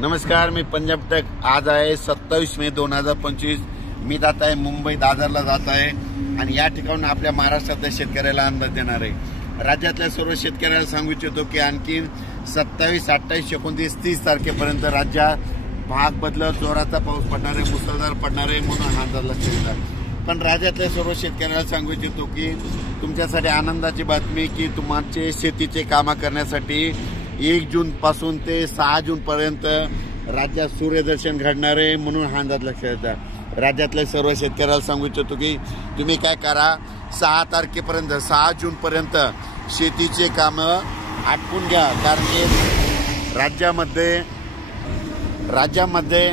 नमस्कार, मी पंजाब टेक। आज आहे 27 मे 2025। मी जात आहे मुंबई दादरला जात आहे आणि या ठिकाणून आपल्या महाराष्ट्रातल्या शेतकऱ्याला अंदाज देणार आहे। राज्यातल्या सर्व शेतकऱ्याला सांगू इच्छितो की आणखी 27, 28, 29, 30 तारखेपर्यंत राज्यात भाग बदलत जोराचा पाऊस पडणार आहे, मुसळधार पडणार आहे म्हणून हा अंदाज लक्षात घेतला। पण राज्यातल्या सर्व शेतकऱ्याला सांगू इच्छितो की तुमच्यासाठी आनंदाची बातमी की तुमचे शेतीचे कामं करण्यासाठी 1 जून पासून ते 6 जून पर्यंत राज्यात सूर्यदर्शन घडणार आहे म्हणून हा अंदाज लक्षात येतात। राज्यातल्या सर्व शेतकऱ्याला सांगू इच्छितो की तुम्ही काय करा, 6 तारखेपर्यंत 6 जून पर्यंत शेतीचे कामं आटपून घ्या, कारण की राज्यामध्ये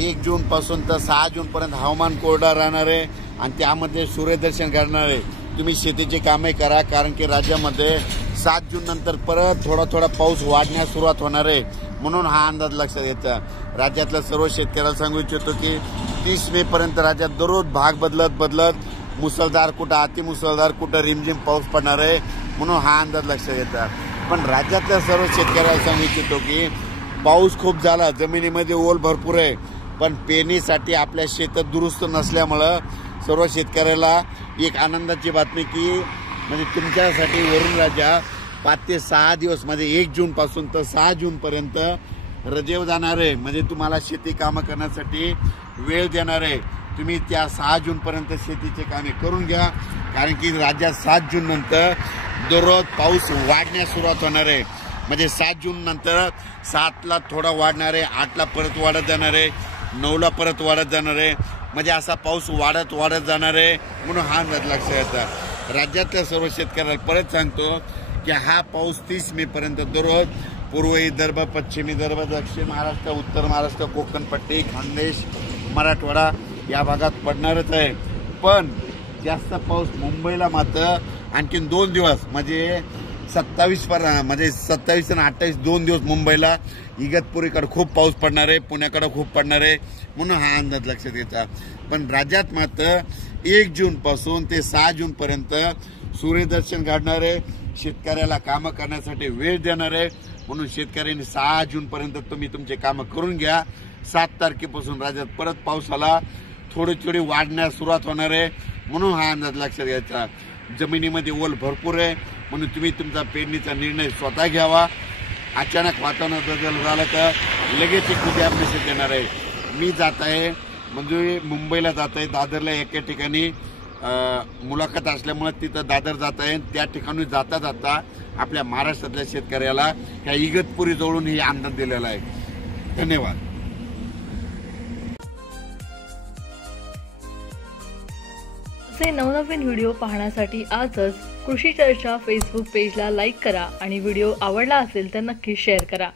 1 जून पासून तर 6 जून पर्यंत हवामान कोरडा राहणार आहे आणि त्यामध्ये सूर्यदर्शन घडणार आहे। तुम्ही शेतीची कामे करा, कारण की राज्यामध्ये 7 जून नंतर परत थोडा पाऊस वाढण्यास सुरुवात होणार आहे म्हणून हा अंदाज लक्षात येतो। राज्यातल्या सर्व शेतकऱ्याला सांगू इच्छितो की 30 मे पर्यंत राज्यात दररोज भाग बदलत मुसळधार, कुठं अतिमुसळधार, कुठं रिमझिम पाऊस पडणार आहे म्हणून हा अंदाज लक्षात येतो। पण राज्यातल्या सर्व शेतकऱ्याला सांगू इच्छितो की पाऊस खूप झाला, जमिनीमध्ये ओल भरपूर आहे, पण पेरणीसाठी आपल्या शेतात दुरुस्त नसल्यामुळं सर्व शेतकऱ्याला एक आनंदाची बातमी की म्हणजे तुमच्यासाठी वरून राज्या 5 ते 6 दिवस म्हणजे 1 जून पासून तर 6 जून पर्यंत रजेवर जाणार आहे, म्हणजे तुम्हाला शेती कामं करण्यासाठी वेळ देणार आहे। तुम्ही त्या 6 जून पर्यंत शेतीचे कामे करून घ्या, कारण की राज्यात 7 जून नंतर दररोज पाऊस वाढण्यास सुरुवात होणार आहे। म्हणजे 7 जून नंतर 7ला थोडा वाढणार आहे, 8ला परत वाढत जाणार आहे, 9ला परत वाढत जाणार आहे, म्हणजे असा पाऊस वाढत जाणार आहे म्हणून हा अंदाज लक्षात येतो। राज्यातल्या सर्व शेतकऱ्याला परत सांगतो की हा पाऊस 30 मे पर्यंत दररोज पूर्व विदर्भ, पश्चिम विदर्भ, दक्षिण महाराष्ट्र, उत्तर महाराष्ट्र, कोकण पट्टी, खानदेश, मराठवाडा या भागात पडणारच आहे। पण जास्त पाऊस मुंबईला मात्र आणखीन 2 दिवस म्हणजे 27 आणि 28 2 दिवस मुंबईला इगतपुरीकडे खूप पाऊस पडणार आहे, पुण्याकडे खूप पडणार आहे म्हणून हा अंदाज लक्षात घ्यायचा। पण राज्यात मात्र 1 जून पासून ते 6 जून पर्यंत सूर्यदर्शन घडणार आहे, शेतकऱ्याला कामं करण्यासाठी वेळ देणार आहे म्हणून शेतकऱ्यांनी 6 जून पर्यंत तुम्ही तुमचे कामं करून घ्या। 7 तारखेपासून राज्यात परत पावसाला थोडी वाढण्यास सुरुवात होणार आहे म्हणून हा अंदाज लक्षात घ्यायचा। जमिनीमध्ये ओल भरपूर आहे म्हणून तुम्ही तुमचा पेरणीचा निर्णय स्वतः घ्यावा। अचानक वातावरण बदल झालं तर लगेच एक उद्या मेसेज देणार आहे। मी जात आहे म्हणजे मुंबईला जात आहे, दादरला एका ठिकाणी मुलाखत असल्यामुळे तिथं दादर जात आहे। त्या ठिकाणी जाता आपल्या महाराष्ट्रातल्या शेतकऱ्याला ह्या इगतपुरी जवळून ही अंदाज दिलेला आहे। धन्यवाद। असे नवनवीन व्हिडिओ पाहण्यासाठी आजच कृषी चर्चा फेसबुक पेजला लाईक करा आणि व्हिडिओ आवडला असेल तर नक्की शेअर करा।